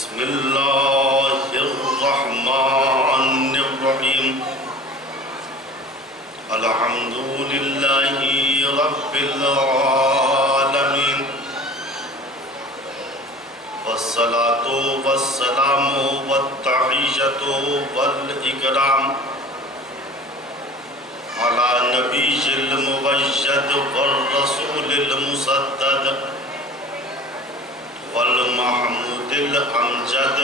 بسم اللہ الرحمن الرحیم الحمد للہ رب العالمین والصلاة والسلام والتحیۃ والاکرام علی نبی الممجد والرسول المسدد والمحمود الامجد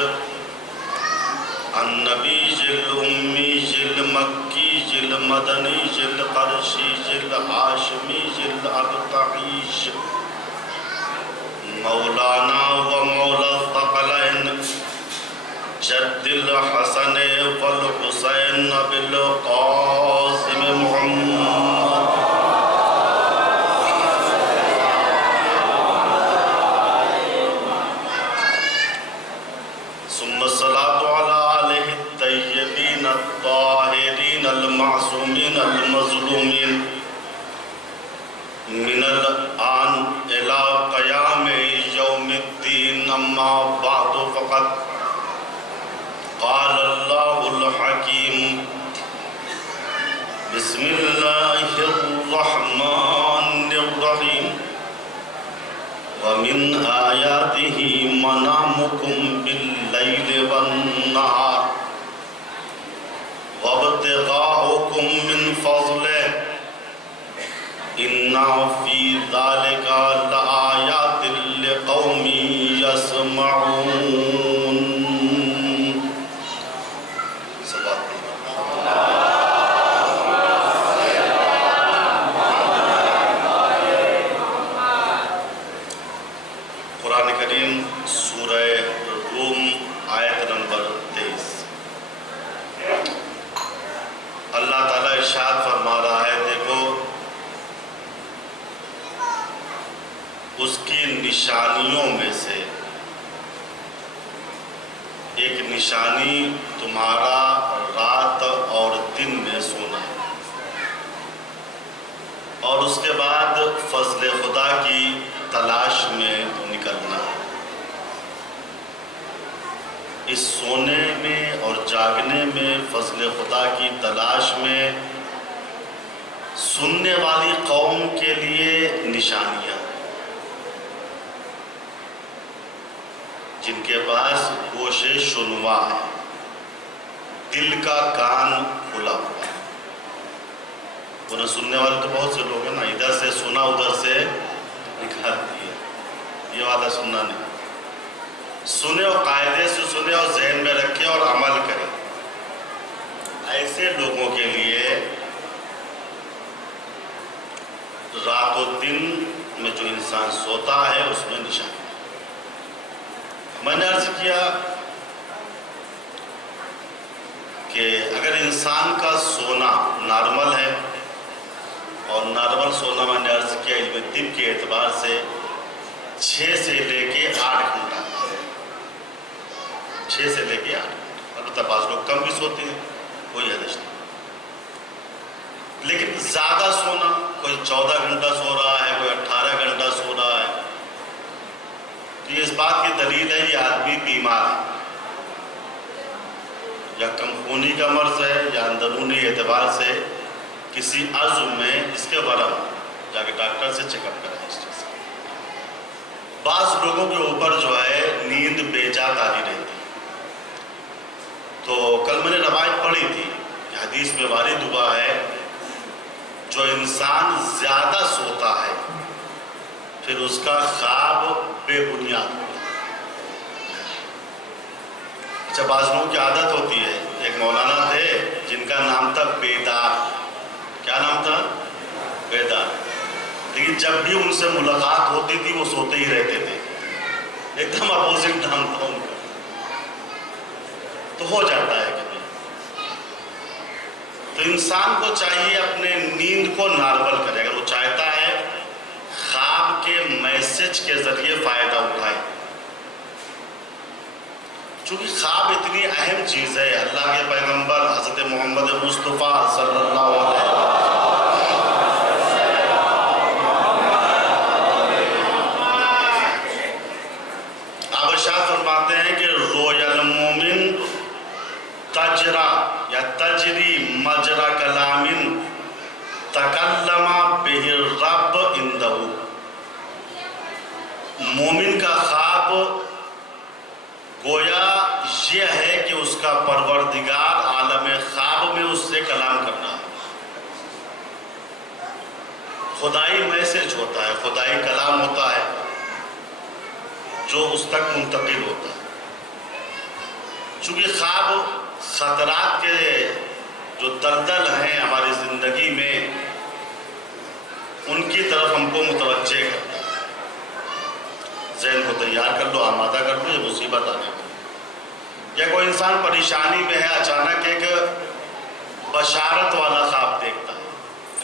النبی الأمی المکی المدنی القرشی الہاشمی الابتحیش مولانا و مولا الثقلین جد الحسن والحسین بالقاسم محمد ثم الصلاة على آلہ الطیبین الطاہرین المعصومین المظلومین من الآن إلى قیام یوم الدین اما بعد فقط قال اللہ الحکیم بسم اللہ الرحمن الرحیم ومن آیاتہ منامکم باللیل والنہار وابتغاؤکم من فضلہ ان فی ذلک لآیات لقوم یسمعون قرآن کریم سورہ روم آیت نمبر 23 اللہ تعالیٰ ارشاد فرما رہا ہے دیکھو اس کی نشانیوں میں سے ایک نشانی تمہارا رات اور دن میں سونا ہے اور اس کے بعد فضل خدا کی تلاش میں نکلنا ہے۔ اس سونے میں اور جاگنے میں فضل خدا کی تلاش میں سننے والی قوم کے لیے نشانیاں، جن کے پاس گوش شنوا ہے، دل کا کان کھلا ہوا ہے۔ انہیں سننے والے تو بہت سے لوگ ہیں نا، ادھر سے سنا ادھر سے نکال دیا، یہ والا سننا نہیں۔ سنے اور قاعدے سے سنے اور ذہن میں رکھے اور عمل کرے، ایسے لوگوں کے لیے رات و دن میں جو انسان سوتا ہے اس میں نشان۔ میں نے عرض کیا کہ اگر انسان کا سونا نارمل ہے، اور نارمل سونا میں نے عرض کیا علم طب کے اعتبار سے 6 سے لے کے 8 گھنٹہ، 6 سے لے کے 8 گھنٹہ، البتہ بعض لوگ کم بھی سوتے ہیں، کوئی حدش نہیں، لیکن زیادہ سونا، کوئی 14 گھنٹہ سو رہا ہے، کوئی 18 گھنٹہ سو رہا ہے، یہ اس بات کی دلیل ہے یہ آدمی بیمار ہے، یا کم خونی کا مرض ہے، یا اندرونی اعتبار سے کسی عضو میں اس کے ورم، جا کے ڈاکٹر سے چیک اپ کرائیں اس چیز۔ بعض لوگوں کے اوپر جو ہے نیند بے جا تاری رہتی، تو کل میں نے روایت پڑھی تھی کہ حدیث میں وارد ہوا ہے جو انسان زیادہ سوتا ہے پھر اس کا خواب بے بنیاد ہوتا ہے۔ اچھا، بعض لوگوں کی عادت ہوتی ہے، ایک مولانا تھے جن کا نام تھا بیدار، کیا نام تھا؟ بیدار، لیکن جب بھی ان سے ملاقات ہوتی تھی وہ سوتے ہی رہتے تھے، ایک دم اپوزٹ نام تھا ان کا۔ تو ہو جاتا ہے کبھی، تو انسان کو چاہیے اپنے نیند کو نارمل کرے، اگر وہ چاہتا ہے خواب کے میسج کے ذریعے فائدہ اٹھائے، چونکہ خواب اتنی اہم چیز ہے، اللہ کے پیغمبر حضرت محمد مصطفیٰ صلی اللہ علیہ وسلم آپ ارشاد فرماتے ہیں کہ تجرا یا تجری مجرا کلامن تکلم بہ الرب عندہ، مومن کا خواب گویا یہ ہے کہ اس کا پروردگار عالم خواب میں اس سے کلام کرنا ہے۔ خدائی میسج ہوتا ہے، خدائی کلام ہوتا ہے جو اس تک منتقل ہوتا ہے۔ چونکہ خواب خطرات کے جو دلدل ہیں ہماری زندگی میں، ان کی طرف ہم کو متوجہ کرتا ہے۔ ذہن کو تیار کر لو، آمادہ کر لو، یہ مصیبت آنے والی۔ یا کوئی انسان پریشانی میں ہے، اچانک ایک بشارت والا خواب دیکھتا ہے۔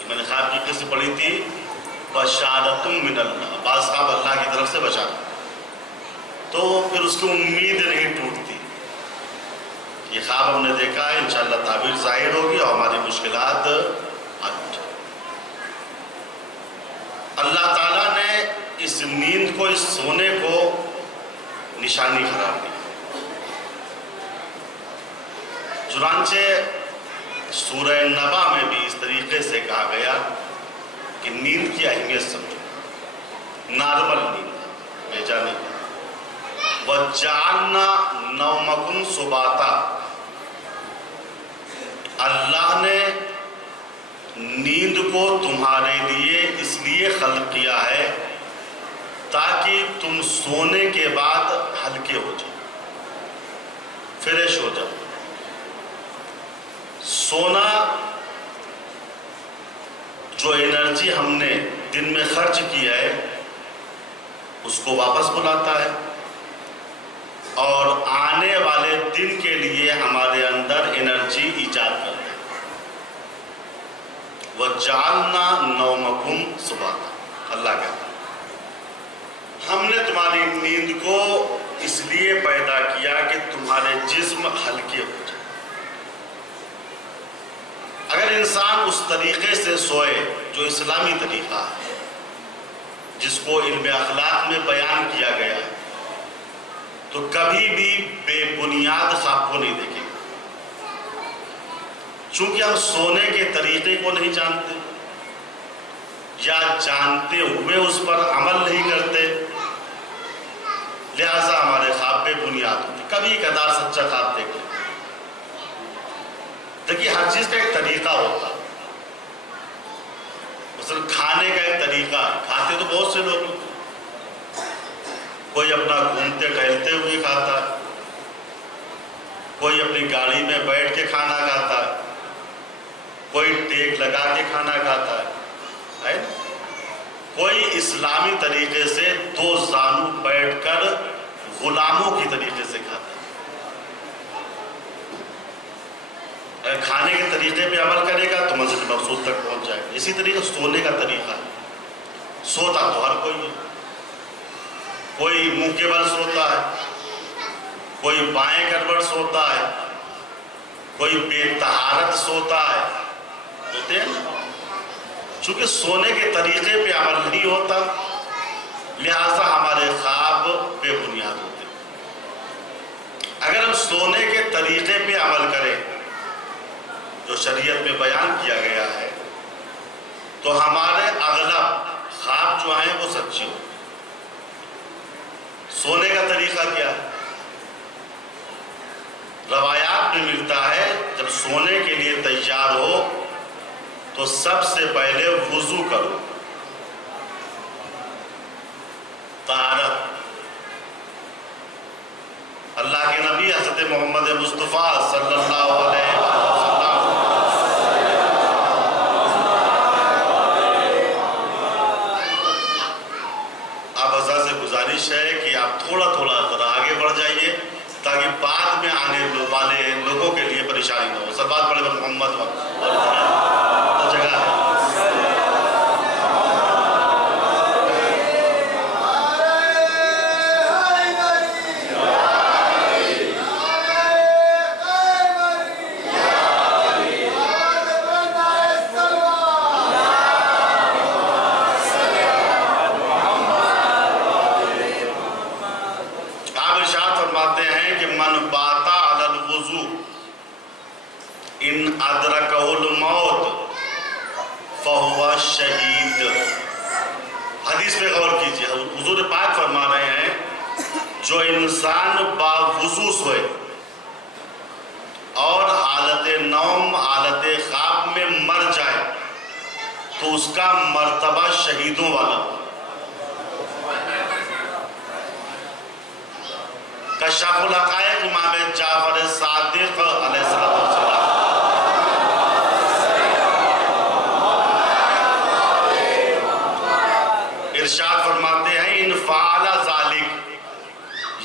میں نے خواب کی قسط پڑھی تھی، بشارت من اللہ، بعض خواب اللہ کی طرف سے بشارت، تو پھر اس کی امید نہیں ٹوٹتی۔ یہ خواب ہم نے دیکھا ہے، انشاءاللہ تعبیر ظاہر ہوگی اور ہماری مشکلات حل۔ اللہ تعالیٰ نے اس نیند کو، اس سونے کو نشانی قرار دی۔ چنانچہ سورہ نبا میں بھی اس طریقے سے کہا گیا کہ نیند کی اہمیت سمجھو، نارمل نیند، بھیجا نہیں۔ وَجَعَلْنَا نَوْمَكُمْ سُبَاتًا، اللہ نے نیند کو تمہارے لیے اس لیے خلق کیا ہے تاکہ تم سونے کے بعد ہلکے ہو جاؤ، فریش ہو جاؤ۔ سونا جو انرجی ہم نے دن میں خرچ کی ہے اس کو واپس بلاتا ہے، اور آنے والے دن کے لیے ہمارے اندر انرجی ایجاد کرتا ہے۔ وَجَعَلْنَا نَوْمَكُمْ سُبَاتًا، اللہ کہتا ہے ہم نے تمہاری نیند کو اس لیے پیدا کیا کہ تمہارے جسم ہلکے ہو جائے۔ اگر انسان اس طریقے سے سوئے جو اسلامی طریقہ ہے، جس کو علم اخلاق میں بیان کیا گیا ہے، تو کبھی بھی بے بنیاد خواب کو نہیں دیکھیں۔ چونکہ ہم سونے کے طریقے کو نہیں جانتے، یا جانتے ہوئے اس پر عمل نہیں کرتے، لہذا ہمارے خواب بے بنیاد ہوتے۔ کبھی کبھار سچا خواب دیکھ لیں۔ دیکھیے، ہر چیز کا ایک طریقہ ہوتا ہے۔ مثلا کھانے کا ایک طریقہ، کھاتے تو بہت سے لوگ، کوئی اپنا گھومتے ٹہلتے ہوئے کھاتا ہے، کوئی اپنی گاڑی میں بیٹھ کے کھانا کھاتا ہے، کوئی ٹیک لگا کے کھانا کھاتا ہے، کوئی اسلامی طریقے سے دو زانو بیٹھ کر غلاموں کی طریقے سے کھاتا ہے۔ اگر کھانے کے طریقے پہ عمل کرے گا تو منزل مقصود تک پہنچ جائے گا۔ اسی طریقے سونے کا طریقہ ہے، سوتا تو ہر کوئی ہے، کوئی منہ کے بل سوتا ہے، کوئی بائیں کروٹ سوتا ہے، کوئی بے طہارت سوتا ہے، ہوتے ہیں نا۔ چونکہ سونے کے طریقے پہ عمل نہیں ہوتا، لہذا ہمارے خواب بے بنیاد ہوتے ہیں۔ اگر ہم سونے کے طریقے پہ عمل کریں جو شریعت میں بیان کیا گیا ہے، تو ہمارے اغلب خواب جو ہیں وہ سچے ہوتے ہیں۔ سونے کا طریقہ کیا ہے؟ روایات میں ملتا ہے جب سونے کے لیے تیار ہو تو سب سے پہلے وضو کرو، طہارت۔ اللہ کے نبی حضرت محمد مصطفیٰ صلی اللہ علیہ وسلم آپ حضرت سے گزارش ہے کہ آپ تھوڑا تھوڑا ذرا آگے بڑھ جائیے تاکہ بعد میں آنے والے لوگوں کے لیے پریشانی نہ ہو۔ سب بات پڑے محمد تو جگہ ہے۔ ان ادرکہ الموت فہو شہید. حدیث پہ غور کیجئے. حضور پاک فرما رہے ہیں جو انسان باوضو سوئے اور حالت نوم حالت خواب میں مر جائے تو اس کا مرتبہ شہیدوں والا. کشاف الحقائق امام جعفر صادق علیہ السلام ارشاد فرماتے ہیں ان فعل ذالک،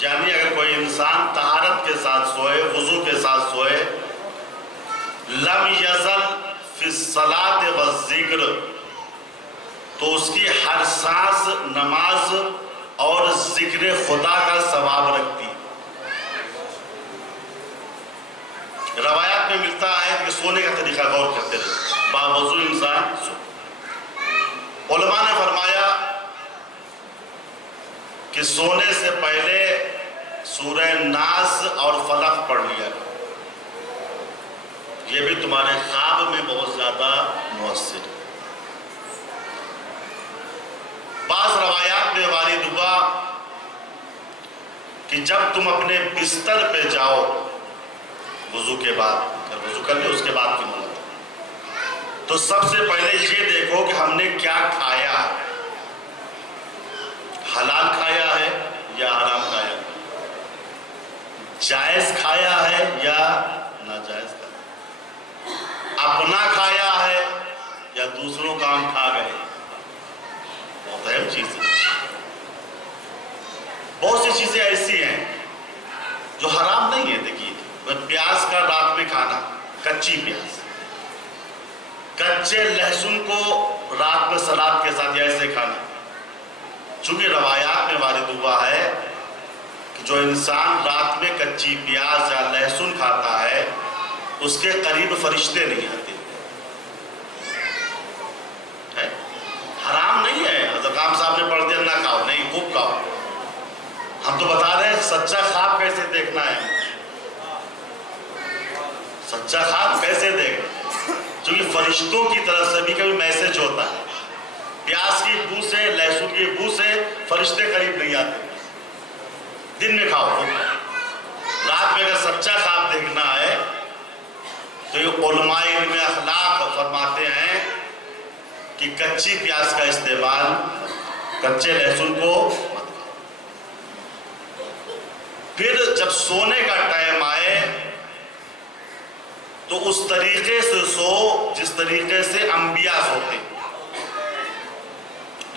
یعنی اگر کوئی انسان طہارت کے ساتھ سوئے وضو کے ساتھ سوئے لم یزل فی الصلاۃ والذکر، تو اس کی ہر سانس نماز اور ذکر خدا کا ثواب رکھتی. روایات میں ملتا ہے کہ سونے کا طریقہ غور کرتے رہے باوضو انسان سو. علماء نے فرمایا کہ سونے سے پہلے سورہ ناس اور فلق پڑھ لیا، یہ بھی تمہارے خواب میں بہت زیادہ مؤثر ہے. بعض روایات میں وارد ہوا کہ جب تم اپنے بستر پہ جاؤ وضو کے بعد، اگر وضو کر لے اس کے بعد کی مدد، تو سب سے پہلے یہ دیکھو کہ ہم نے کیا کھایا، حلال کھایا ہے یا حرام کھایا، جائز کھایا ہے یا ناجائز کھایا، اپنا کھایا ہے یا دوسروں کا ہم کھا گئے. بہت اہم چیز ہے. بہت سی چیزیں ایسی ہیں جو حرام نہیں ہے. دیکھیے پیاز کا رات میں کھانا، کچی پیاز، کچے لہسن کو رات میں سلاد کے ساتھ ایسے کھانا. چونکہ روایات میں وارد ہوا ہے کہ جو انسان رات میں کچی پیاز یا لہسن کھاتا ہے اس کے قریب فرشتے نہیں آتے. حرام نہیں ہے. حضرت خان صاحب نے پڑھ دیا نہ کھاؤ، نہیں خوب کھاؤ. ہم تو بتا رہے ہیں سچا خواب کیسے دیکھنا ہے، سچا خواب کیسے دیکھنا. چونکہ فرشتوں کی طرف سے بھی کبھی میسج ہوتا ہے. پیاز کی بو سے لہسن کی بو سے فرشتے قریب نہیں آتے. دن میں کھاؤ، رات میں اگر سچا خواب دیکھنا ہے تو یہ علماء علم اخلاق فرماتے ہیں کہ کچی پیاز کا استعمال، کچے لہسن کو مت کھاؤ. پھر جب سونے کا ٹائم آئے تو اس طریقے سے سو جس طریقے سے انبیاء سوتے،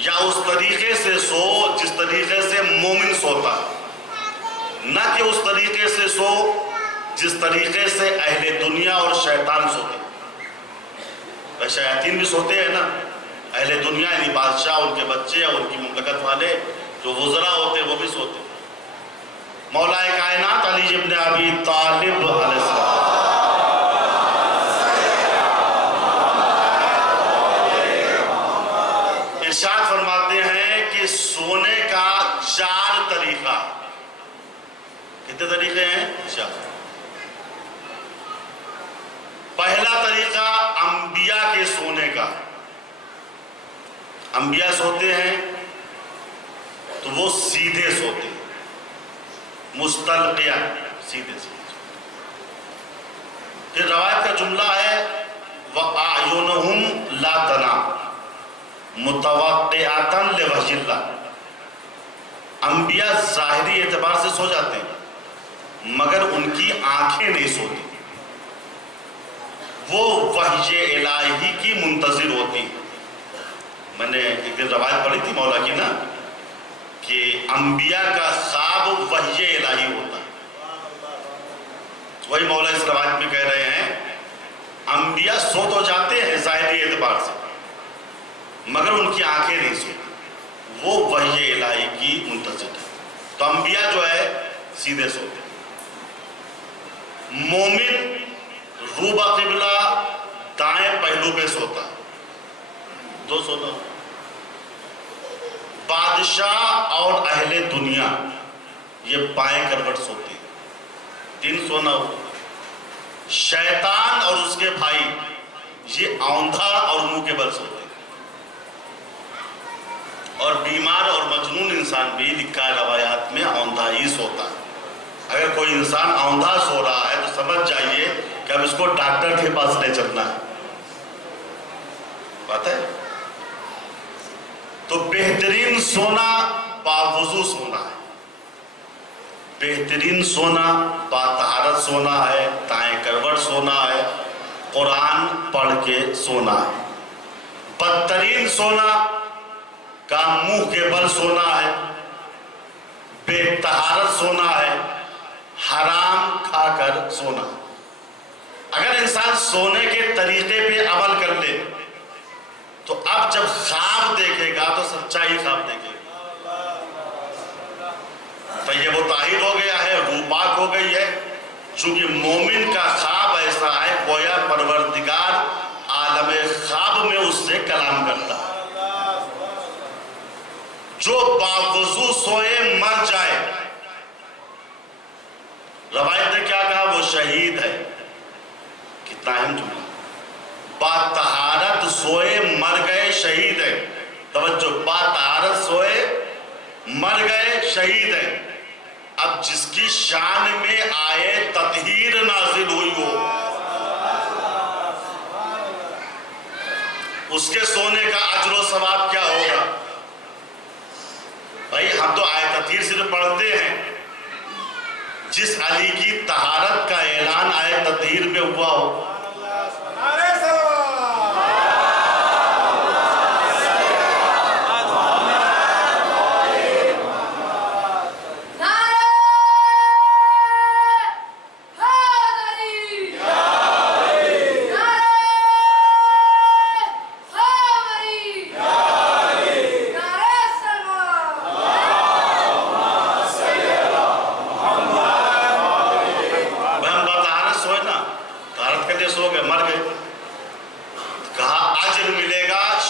یا اس طریقے سے سو جس طریقے سے مومن سوتا، نہ کہ اس طریقے سے سو جس طریقے سے اہل دنیا اور شیطان سوتے. شیاطین بھی سوتے ہیں نا، اہل دنیا یعنی بادشاہ، ان کے بچے اور ان کی مملکت والے جو وزراء ہوتے ہیں وہ بھی سوتے. مولا کائنات علی ابن ابی طالب علیہ السلام ارشاد فرماتے ہیں کہ سونے کا 4 طریقہ. کتنے طریقے ہیں؟ 4. پہلا طریقہ انبیاء کے سونے کا. انبیاء سوتے ہیں تو وہ سیدھے سوتے ہیں، مستلقیہ، سیدھے سیدھے. پھر روایت کا جملہ ہے وَأَعْيُنُهُمْ لَا تَنَامُ مُتَوَقِّعَةً لِوَجْهِ اللَّهِ. انبیاء ظاہری اعتبار سے سو جاتے ہیں مگر ان کی آنکھیں نہیں سوتی، وہ وحی الہی کی منتظر ہوتی. میں نے ایک دن روایت پڑھی تھی مولا کی نا کہ انبیاء کا خواب وحی الہی ہوتا ہے. وہی مولا اس روایت میں کہہ رہے ہیں انبیاء سو تو جاتے ہیں ظاہری اعتبار سے مگر ان کی آنکھیں نہیں سوتی، وہ وحی الہی کی منتظر ہے. تو انبیاء جو ہے سیدھے سوتے. مومن روبہ قبلہ دائیں پہلو پہ سوتا، 2 سونا. بادشاہ اور اہل دنیا یہ بائیں کروٹ سوتے، 3 سونا. شیطان اور اس کے بھائی یہ اوندھا اور منہ کے بل سوتے ہیں، اور بیمار اور مجنون انسان بھی لکھا ہے روایات میں اوندھا ہی سوتا ہے۔ اگر کوئی انسان اوندھا سو رہا ہے تو سمجھ جائیے کہ اب اس کو ڈاکٹر کے پاس لے چلنا ہے، بات ہے۔ تو بہترین سونا باوضو سونا ہے، بہترین سونا باطہارت سونا ہے، دائیں کروٹ سونا ہے، قرآن پڑھ کے سونا ہے۔ بدترین سونا کا منہ کے بل سونا ہے، بے طہارت سونا ہے، حرام کھا کر سونا۔ اگر انسان سونے کے طریقے پہ عمل کر لے تو اب جب خواب دیکھے گا تو سچائی خواب دیکھے گا۔ طیب و طاہر ہو گیا ہے، روح پاک ہو گئی ہے، چونکہ مومن کا خواب ایسا ہے گویا پروردگار عالم خواب میں اس سے کلام کرتا ہے۔ جو باوضو سوئے مر جائے، روایت نے کیا کہا؟ وہ شہید ہے۔ کتنا اہم جملہ، باطہارت سوئے مر گئے شہید ہے۔ توجہ، باطہارت سوئے مر گئے شہید ہے۔ اب جس کی شان میں آئے تطہیر نازل ہوئی ہو، اس کے سونے کا اجر و ثواب کیا ہوگا؟ بھائی ہم تو آئے تطہیر صرف پڑھتے ہیں، جس علی کی طہارت کا اعلان آئے تطہیر میں ہوا ہو،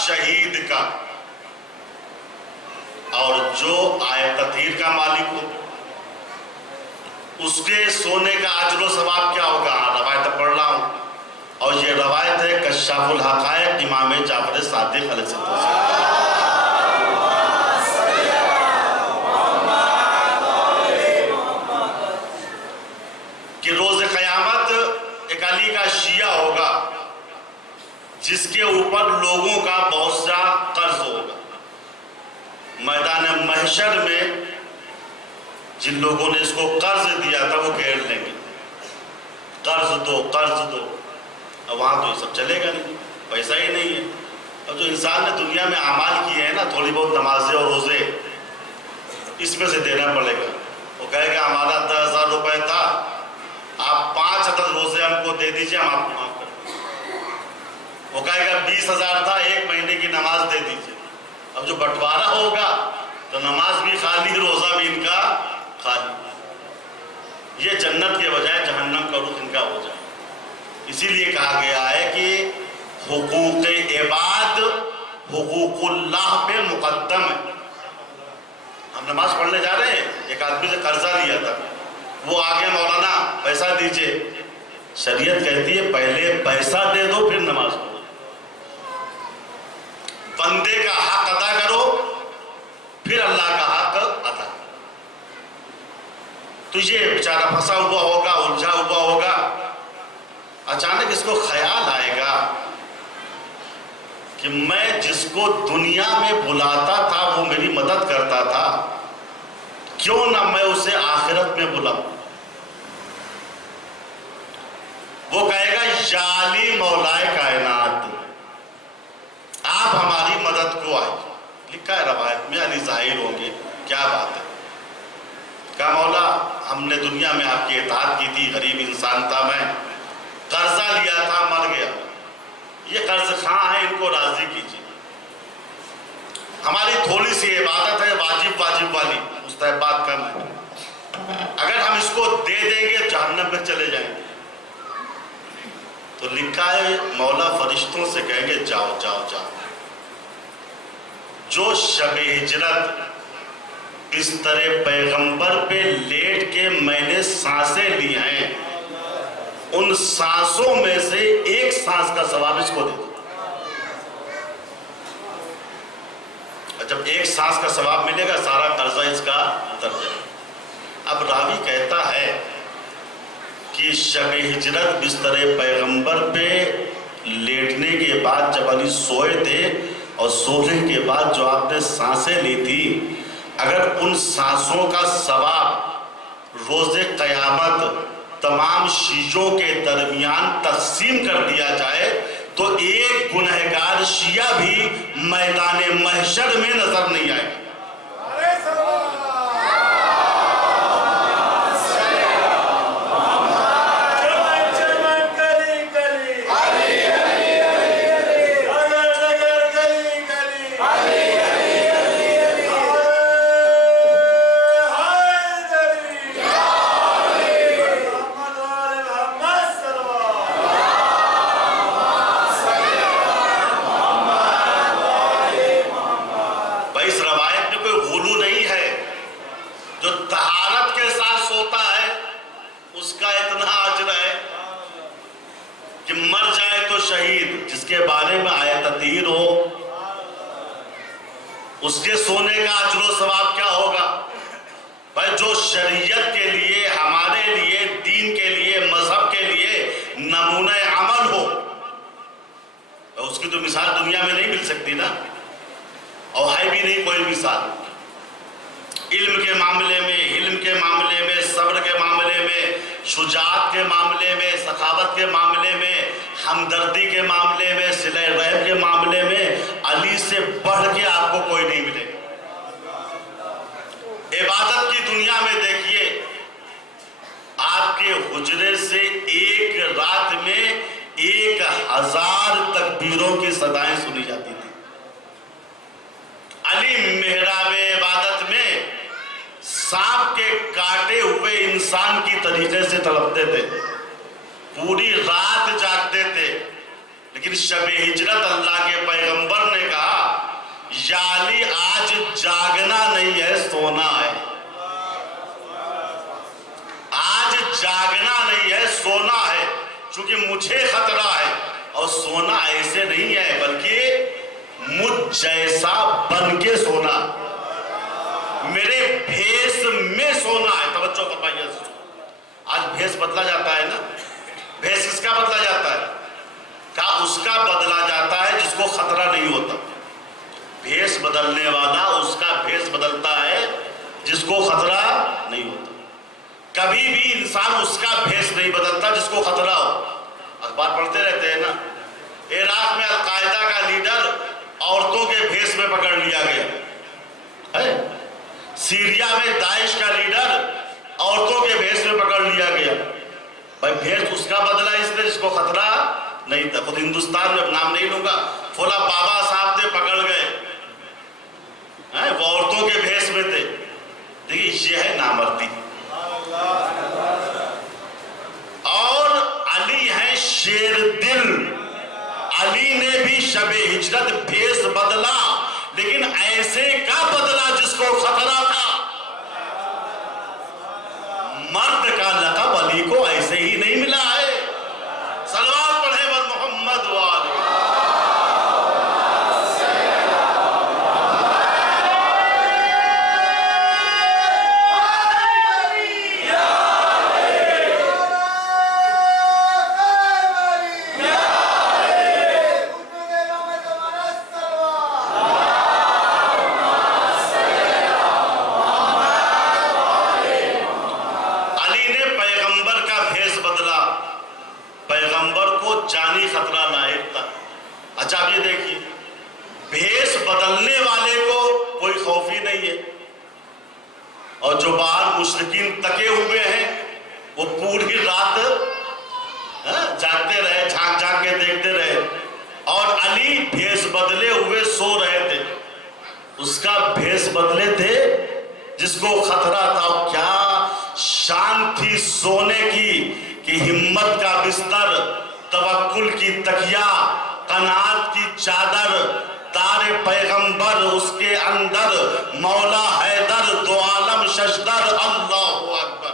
شہید کا۔ اور جو آئے تطہیر کا مالک ہو اس کے سونے کا اجر و ثواب کیا ہوگا؟ روایت پڑھ رہا ہوں، اور یہ روایت ہے کشاف الحقائق امام جعفر صادق علیہ السلام کہ روز قیامت ایک علی کا شیعہ ہوگا جس کے اوپر لوگوں کا بہت سا قرض ہوگا۔ میدان محشر میں جن لوگوں نے اس کو قرض دیا تھا وہ گھیر لیں گے، قرض دو قرض دو۔ اب وہاں تو یہ سب چلے گا نہیں، پیسہ ہی نہیں ہے۔ اب جو انسان نے دنیا میں اعمال کیے ہیں نا، تھوڑی بہت نمازیں اور روزے، اس میں سے دینا پڑے گا۔ وہ کہے گا ہمارا 10,000 روپے تھا، آپ 5 عدد روزے ہم کو دے دیجئے، ہم آپ کو معاف کر دیں۔ وہ کہے گا 20,000 تھا، 1 مہینے کی نماز دے دیجئے۔ اب جو بٹوارہ ہوگا تو نماز بھی خالی، روزہ بھی ان کا خالی۔ یہ جنت کے بجائے جہنم کا رخ ان کا ہو جائے۔ اسی لیے کہا گیا ہے کہ حقوق عباد حقوق اللہ پہ مقدم ہے۔ ہم نماز پڑھنے جا رہے ہیں، ایک آدمی سے قرضہ لیا تھا، وہ آگے مولانا پیسہ دیجئے، شریعت کہتی ہے پہلے پیسہ دے دو پھر نماز پڑھو۔ بندے کا حق ادا کرو پھر اللہ کا حق ادا۔ تو یہ بیچارہ پھنسا ہوا ہوگا، الجھا ہوا ہوگا، اچانک اس کو خیال آئے گا کہ میں جس کو دنیا میں بلاتا تھا وہ میری مدد کرتا تھا، کیوں نہ میں اسے آخرت میں بلاؤں۔ وہ کہے گا یا علی مولائے کائنات، آپ ہماری مدد کو آئے۔ لکھا ہے روایت میں علی ظاہر ہوں گے، کیا بات ہے۔ کہا مولا ہم نے دنیا میں آپ کی اطاعت کی تھی، غریب انسان تھا میں، قرضہ لیا تھا، مر گیا، یہ قرض خواہ ہیں، ان کو راضی کیجیے۔ ہماری تھوڑی سی عبادت ہے واجب والی، مستحبات کم ہے، اگر ہم اس کو دے دیں گے جہنم میں چلے جائیں گے۔ تو لکھا ہے مولا فرشتوں سے کہیں گے جاؤ جاؤ جاؤ، جو شب ہجرت بستر پیغمبر پہ لیٹ کے میں نے سانسیں لی ہیں، ان سانسوں میں سے ایک سانس کا ثواب اس کو دے دو. جب ایک سانس کا ثواب ملے گا سارا قرضہ اس کا اتر جائے. اب راوی کہتا ہے کہ شب ہجرت بستر پیغمبر پہ لیٹنے کے بعد جب علی سوئے تھے اور سونے کے بعد جو آپ نے سانسیں لی تھی، اگر ان سانسوں کا ثواب روز قیامت تمام شیعوں کے درمیان تقسیم کر دیا جائے تو ایک گنہگار شیعہ بھی میدان محشر میں نظر نہیں آئے. جس کے بارے میں آیت تطہیر ہو اس کے سونے کا اجر و ثواب کیا ہوگا؟ بھائی جو شریعت کے لیے، ہمارے لیے، دین کے لیے، مذہب کے لیے نمونہ عمل ہو، اس کی تو مثال دنیا میں نہیں مل سکتی نا، اور ہے بھی نہیں کوئی مثال. علم کے معاملے میں، علم کے معاملے میں، صبر کے معاملے میں، شجاعت کے معاملے میں، سخاوت کے معاملے میں، ہمدردی کے معاملے میں، صلہ رحم کے معاملے میں علی سے بڑھ کے آپ کو کوئی نہیں ملے. عبادت کی دنیا میں دیکھیے، آپ کے حجرے سے ایک رات میں 1000 تکبیروں کی صدائیں سنی جاتی تھی. علی محراب عبادت میں سانپ کے کاٹے ہوئے انسان کی طریقے سے تڑپتے تھے، پوری رات جاگتے تھے. لیکن شب ہجرت اللہ کے پیغمبر نے کہا یا علی آج جاگنا نہیں ہے، سونا ہے. آج جاگنا نہیں ہے، سونا ہے، چونکہ مجھے خطرہ ہے. اور سونا ایسے نہیں ہے بلکہ مجھ جیسا بن کے سونا، میرے بھیس میں سونا ہے. توجہ فرمائیے. آج بھیس بدلا جاتا ہے نا. بھیس کس کا بدلا جاتا ہے؟ کہا اس کا بدلا جاتا ہے جس کو خطرہ نہیں ہوتا. بھیس بدلنے والا اس کا بھیس بدلتا ہے جس کو خطرہ نہیں ہوتا. کبھی بھی انسان اس کا بھیس نہیں بدلتا جس کو خطرہ ہو. اخبار پڑھتے رہتے ہیں نا. عراق میں القاعدہ کا لیڈر عورتوں کے بھیس میں پکڑ لیا گیا. سیریا میں داعش کا لیڈر عورتوں کے بھیس میں پکڑ لیا گیا. بھائی بھیس اس کا بدلا اس نے جس کو خطرہ نہیں تھا. خود ہندوستان میں نام نہیں لوں گا، فولا بابا صاحب تھے پکڑ گئے، وہ عورتوں کے بھیس میں تھے. دیکھیے یہ ہے نامردی. اور علی ہے شیر دل. علی نے بھی شب ہجرت بھیس بدلا، لیکن ایسے کا بدلا جس کو خطرہ تھا. مرد کا لقب علی کو ایسے ہی نہیں ملا ہے. صلوات پڑھے بر محمد وآلہ. جانی خطرہ لاحق تھا. اچھا اب یہ دیکھیے، بھیس بدلنے والے کو کوئی خوف ہی نہیں ہے، اور جو باہر مشرکین تکے ہوئے ہیں وہ پوری رات جاگتے رہے، جھانک جھانک کے دیکھتے رہے. اور علی بھیس بدلے ہوئے سو رہے تھے. اس کا بھیس بدلے تھے جس کو خطرہ تھا. کیا شان تھی سونے کی کہ ہمت کا بستر، توکل کی تکیہ، قناعت کی چادر، تار پیغمبر اس کے اندر، مولا حیدر دو عالم ششدر. اللہ اکبر.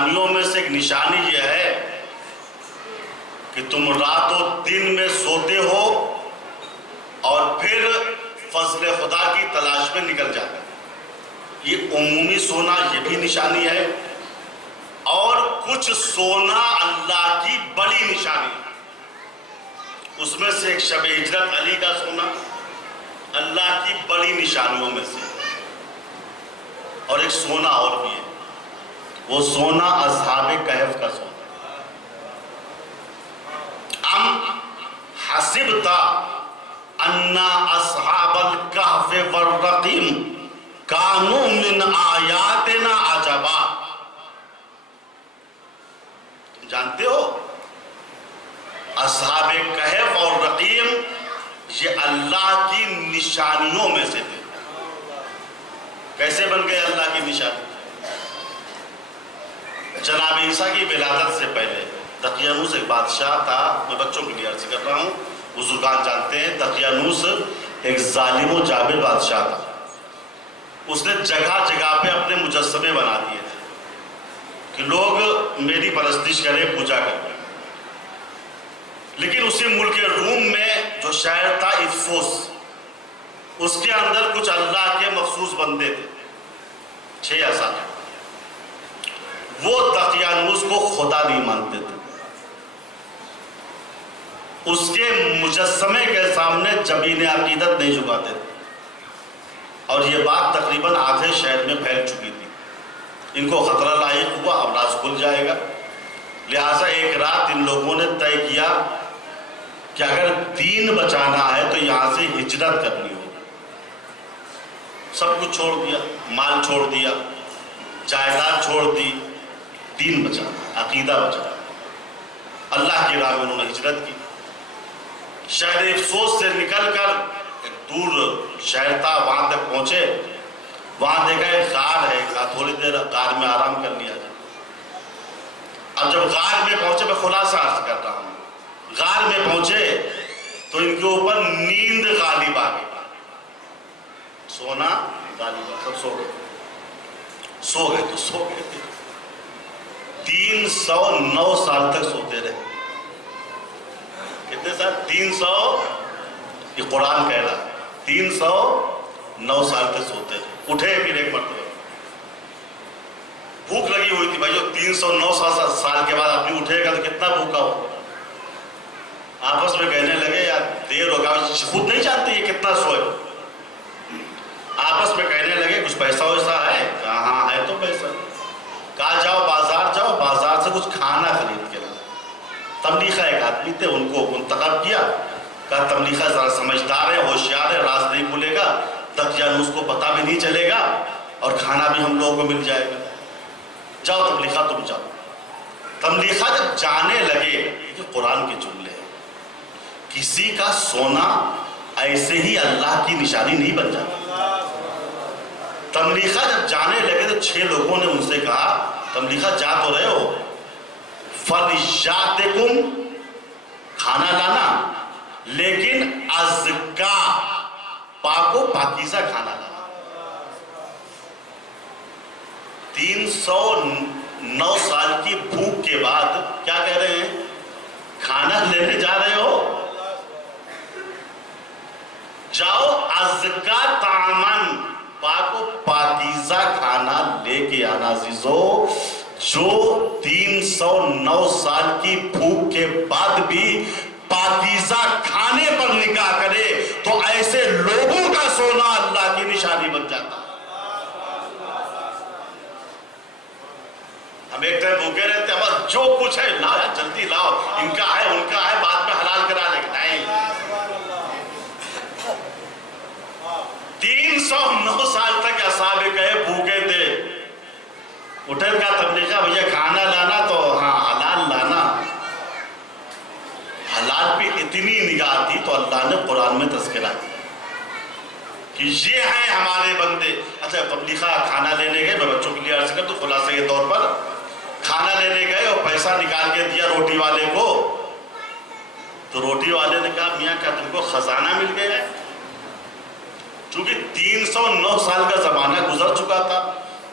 نشانیوں میں سے ایک نشانی یہ ہے کہ تم رات و دن میں سوتے ہو اور پھر فضل خدا کی تلاش میں نکل جاتے ہو. یہ عمومی سونا یہ بھی نشانی ہے، اور کچھ سونا اللہ کی بڑی نشانی ہے. اس میں سے ایک شب ہجرت علی کا سونا اللہ کی بڑی نشانیوں میں سے، اور ایک سونا اور بھی ہے، وہ سونا اصحاب کہف کا سونا. ام حسبت ان اصحاب الکہف والرقیم کانوا من آیاتنا عجبا. تم جانتے ہو اصحاب کہف اور رقیم یہ اللہ کی نشانیوں میں سے تھے. کیسے بن گئے اللہ کی نشانی؟ جناب عیسیٰ کی ولادت سے پہلے دقیانوس ایک بادشاہ تھا. میں بچوں کے لیے عرض کر رہا ہوں، بزرگان جانتے ہیں. دقیانوس ایک ظالم و جابر بادشاہ تھا. اس نے جگہ جگہ پہ اپنے مجسمے بنا دیے تھے کہ لوگ میری پرستش کریں، پوجا کریں. لیکن اسی ملک روم میں جو شہر تھا افسوس، اس کے اندر کچھ اللہ کے مخصوص بندے تھے، 6 یا 7. وہ دقیانوس کو خدا نہیں مانتے تھے. اس کے مجسمے کے سامنے جبین عقیدت نہیں جھکاتے تھے، اور یہ بات تقریباً آدھے شہر میں پھیل چکی تھی. ان کو خطرہ لاحق ہوا اب راز کھل جائے گا. لہٰذا ایک رات ان لوگوں نے طے کیا کہ اگر دین بچانا ہے تو یہاں سے ہجرت کرنی ہوگی. سب کچھ چھوڑ دیا، مال چھوڑ دیا، جائیداد چھوڑ دی، دین بچانا، عقیدہ بچانا. اللہ کی راہ میں انہوں نے ہجرت کی. شہر افسوس سے نکل کر ایک دور شہر تھا، وہاں تک پہنچے. وہاں دیکھا ایک غار ہے، کہا تھوڑی دیر غار میں آرام کر لیا جائے. اب جب غار میں پہنچے، میں خلاصہ عرض کر رہا ہوں، غار میں پہنچے تو ان کے اوپر نیند غالب آ گئی. سونا غالب، سب سو گئے. سو گئے تو سو گئے. 309 سال تک سوتے رہے. کتنے سال؟ 300. یہ قرآن کہہ رہا ہے 309 سال تک سوتے رہے. اٹھے پھر ایک مرتبہ، بھوک لگی ہوئی تھی. بھائی 309 سال کے بعد آدمی اٹھے گا تو کتنا بھوکا ہو. آپس میں کہنے لگے یار دیر ہوگا، خود نہیں جانتے یہ کتنا سوئے. آپس میں کہنے لگے کچھ پیسہ ویسا ہے؟ ہاں ہے تو پیسہ. کہا جاؤ بازار جاؤ، بازار سے کچھ کھانا خرید کے لاؤ. تملیخہ ایک آدمی تھے، ان کو منتخب کیا. کہا تملیخہ ذرا سمجھدار ہے، ہوشیار ہے، راز نہیں کھلے گا، دقیانوس کو پتہ بھی نہیں چلے گا، اور کھانا بھی ہم لوگوں کو مل جائے گا. جاؤ تملیخہ تم جاؤ. تملیخہ جب جانے لگے، یہ قرآن کے جملے ہیں، کسی کا سونا ایسے ہی اللہ کی نشانی نہیں بن جاتا. تملیخہ جب جانے لگے تو 6 لوگوں نے ان سے کہا تملیخہ جا تو رہے ہو، فَلِشَاتِكُمْ کھانا لانا، لیکن ازکا پاک و پاکیزہ کھانا لانا. 309 سال کی بھوک کے بعد کیا کہہ رہے ہیں؟ کھانا لینے جا رہے ہو، جاؤ ازکا طعامن، پاک و پاکیزہ کھانا لے کے آنا. عزیزو، جو 309 سال کی بھوک کے بعد بھی پاکیزہ کھانے پر نگاہ کرے تو ایسے لوگوں کا سونا اللہ کی نشانی بن جاتا. ہم ایک ٹائم بھوکے رہتے ہیں، بس جو کچھ ہے لاؤ یار، جلدی لاؤ، ان کا ہے ان کا ہے، بعد میں حلال کرا لیں گے. نہیں، 309 سال تک اصحاب کہف بھوکے تھے. اٹھے کا تبلیغہ بھیا کھانا لانا، تو ہاں حلال لانا. حلال پہ اتنی نگاہ تھی تو اللہ نے قرآن میں تذکرہ کیا کہ یہ ہیں ہمارے بندے. اچھا تبلیغہ کھانا لینے گئے، میں بچوں کے لیے عرض کر تو خلاصے کے طور پر کھانا لینے گئے اور پیسہ نکال کے دیا روٹی والے کو. تو روٹی والے نے کہا میاں کیا تم کو خزانہ مل گیا ہے؟ چونکہ 309 سال کا زمانہ گزر چکا تھا،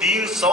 300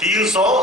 300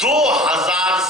2000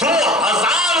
2000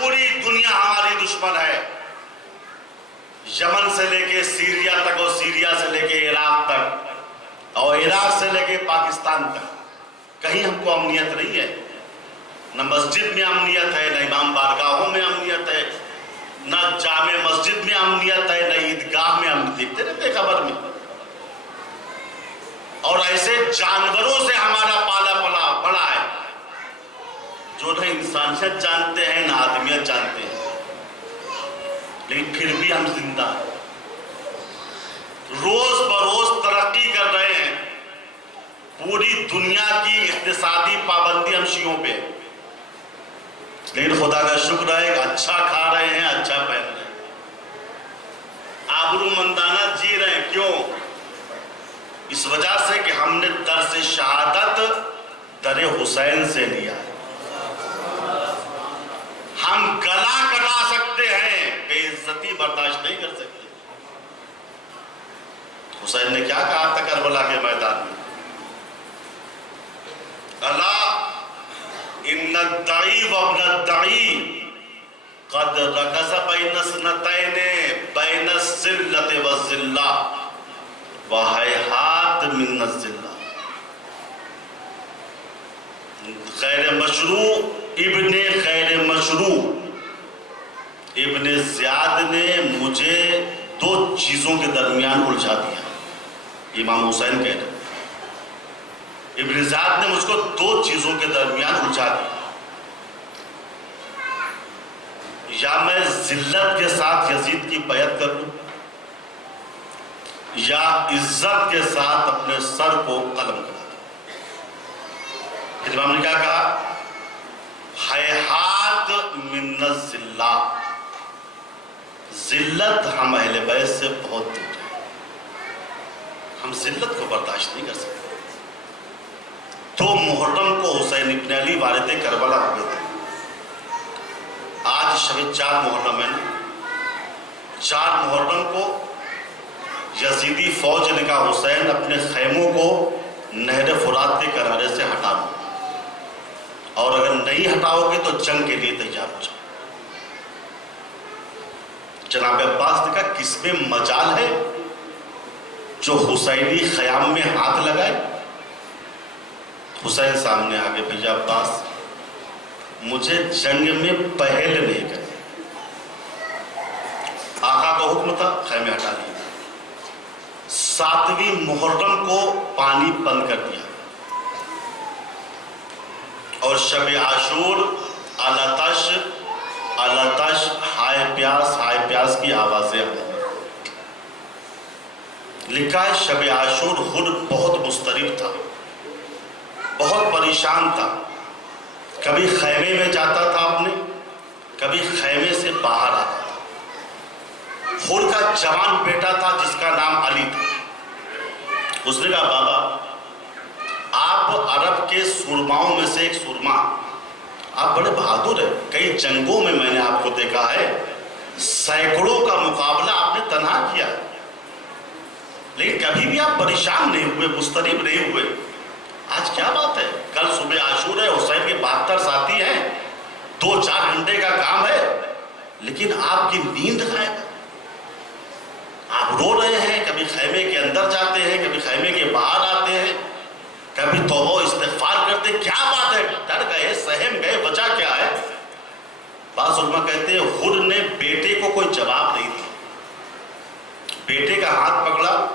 پوری دنیا ہماری دشمن ہے، یمن سے لے کے سیریا تک اور سیریا سے لے کے عراق تک اور عراق سے لے کے پاکستان تک کہیں ہم کو امنیت نہیں ہے، نہ مسجد میں امنیت ہے، نہ امام بارگاہوں میں امنیت ہے، نہ جامع مسجد میں امنیت ہے، نہ عیدگاہ میں امنیت، دیکھتے رہتے خبر میں، اور ایسے جانوروں سے ہمارا پالا پڑا ہے جو نہ انسانیت جانتے ہیں نہ آدمیت جانتے ہیں، لیکن پھر بھی ہم زندہ ہیں، روز بروز ترقی کر رہے ہیں، پوری دنیا کی اقتصادی پابندی ہم شیعوں پہ، لیکن خدا کا شکر ہے کہ اچھا کھا رہے ہیں، اچھا پہن رہے ہیں، آبرو مندانہ جی رہے ہیں، کیوں؟ اس وجہ سے کہ ہم نے درس شہادت در حسین سے لیا ہے، ہم گلا کٹا سکتے ہیں، بے عزتی برداشت نہیں کر سکتے۔ حسین نے کیا کہا تھا کربلا کے میدان میں؟ الا ان الدعی وابن الدعی قد رکز بین اثنتین بین الذلۃ والذلہ وہیہات من الذلہ۔ غیر مشروع ابن غیر مشروع ابن زیاد نے مجھے دو چیزوں کے درمیان الجھا دیا، امام حسین کہہ رہے، ابن زیاد نے مجھ کو دو چیزوں کے درمیان الجھا دیا، یا میں ذلت کے ساتھ یزید کی بیعت کر لوں یا عزت کے ساتھ اپنے سر کو قلم کرا دوں۔ امام نے کیا کہا؟ ہیہات من الذلہ، ذلت ہم اہل بیت سے بہت دور ہے، ہم ذلت کو برداشت نہیں کر سکتے۔ تو محرم کو حسین ابن علی والد کربلا ہوئے تھے، آج شب 4 محرم ہے نا، 4 محرم کو یزیدی فوج نے کہا حسین اپنے خیموں کو نہر فرات کے کنارے سے ہٹا لو، اور اگر نہیں ہٹاؤ گے تو جنگ کے لیے تیار ہو جاؤ۔ جناب عباس نے کہا کس میں مجال ہے جو حسینی خیام میں ہاتھ لگائے؟ حسین سامنے آگے، بھیا عباس مجھے جنگ میں پہل نہیں کرے، آقا کا حکم تھا، خیمے ہٹا لیے۔ 7ویں محرم کو پانی بند کر دیا، اور شب عاشور الاتش الاتش ہائے پیاس کی آوازیں آئی۔ لکھا ہے شب عاشور خود بہت مضطرب تھا، بہت پریشان تھا، کبھی خیمے میں جاتا تھا اپنے، کبھی خیمے سے باہر آتا تھا۔ خود کا جوان بیٹا تھا جس کا نام علی تھا، اس نے کہا بابا آپ عرب کے سرماؤں میں سے ایک سرما، آپ بڑے بہادر ہیں، کئی جنگوں میں میں نے آپ کو دیکھا ہے، سینکڑوں کا مقابلہ آپ نے تنہا کیا، لیکن کبھی بھی آپ پریشان نہیں ہوئے، مضطرب نہیں ہوئے، آج کیا بات ہے؟ کل صبح عاشور ہے، حسین کے 72 ساتھی ہیں، 2-4 گھنٹے کا کام ہے، لیکن آپ کی نیند غائب ہے، آپ رو رہے ہیں، کبھی خیمے کے اندر جاتے ہیں، کبھی خیمے کے باہر آتے ہیں، کبھی توبہ استغفار کرتے، کیا بات ہے؟ ڈر گئے، سہم گئے، وجہ کیا ہے؟ بعض علماء کہتے ہیں خود نے بیٹے کو کوئی جواب نہیں دیا، بیٹے کا ہاتھ پکڑا،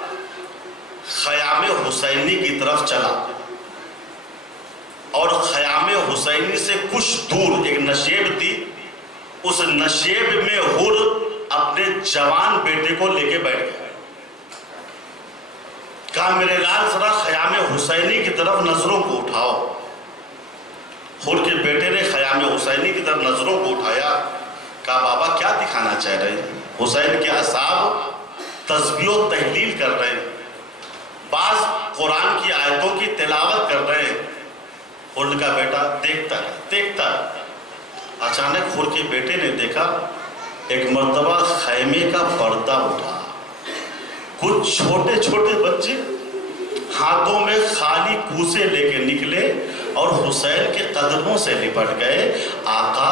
خیام حسینی کی طرف چلا، اور خیام حسینی سے کچھ دور ایک نشیب تھی، اس نشیب میں حر اپنے جوان بیٹے کو لے کے بیٹھ گیا، کہا میرے لال ذرا خیام حسینی کی طرف نظروں کو اٹھاؤ۔ حر کے بیٹے نے خیام حسینی کی طرف نظروں کو اٹھایا، کہا بابا کیا دکھانا چاہ رہے ہیں؟ حسین کے اصحاب تسبیح و تحلیل کر رہے ہیں، بعض قرآن کی آیتوں کی تلاوت کر رہے ہیں۔ حر کا بیٹا دیکھتا ہے، اچانک حر کے بیٹے نے دیکھا ایک مرتبہ خیمے کا پردہ اٹھا، کچھ چھوٹے چھوٹے بچے ہاتھوں میں خالی کوسے لے کے نکلے اور حسین کے قدموں سے لپٹ گئے، آقا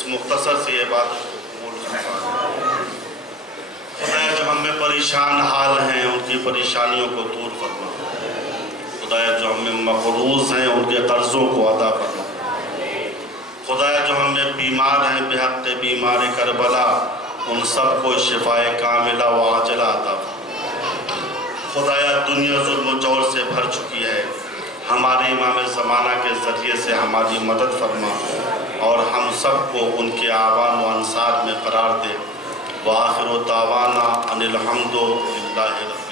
اس مختصر سی عبادت کو قبول فرما۔ خدایا جو ہم میں پریشان حال ہیں ان کی پریشانیوں کو دور فرما۔ خدایا جو ہم میں مقروض ہیں ان کے قرضوں کو ادا فرما۔ خدایا جو ہم میں بیمار ہیں بحق بیمار کربلا ان سب کو شفائے کاملہ و عاجلہ عطا فرما۔ خدایا دنیا ظلم و جور سے بھر چکی ہے، ہمارے امام زمانہ کے ذریعے سے ہماری مدد فرما اور ہم سب کو ان کے آوان و انصار میں قرار دے۔ وآخر دعوانا ان الحمد للہ رب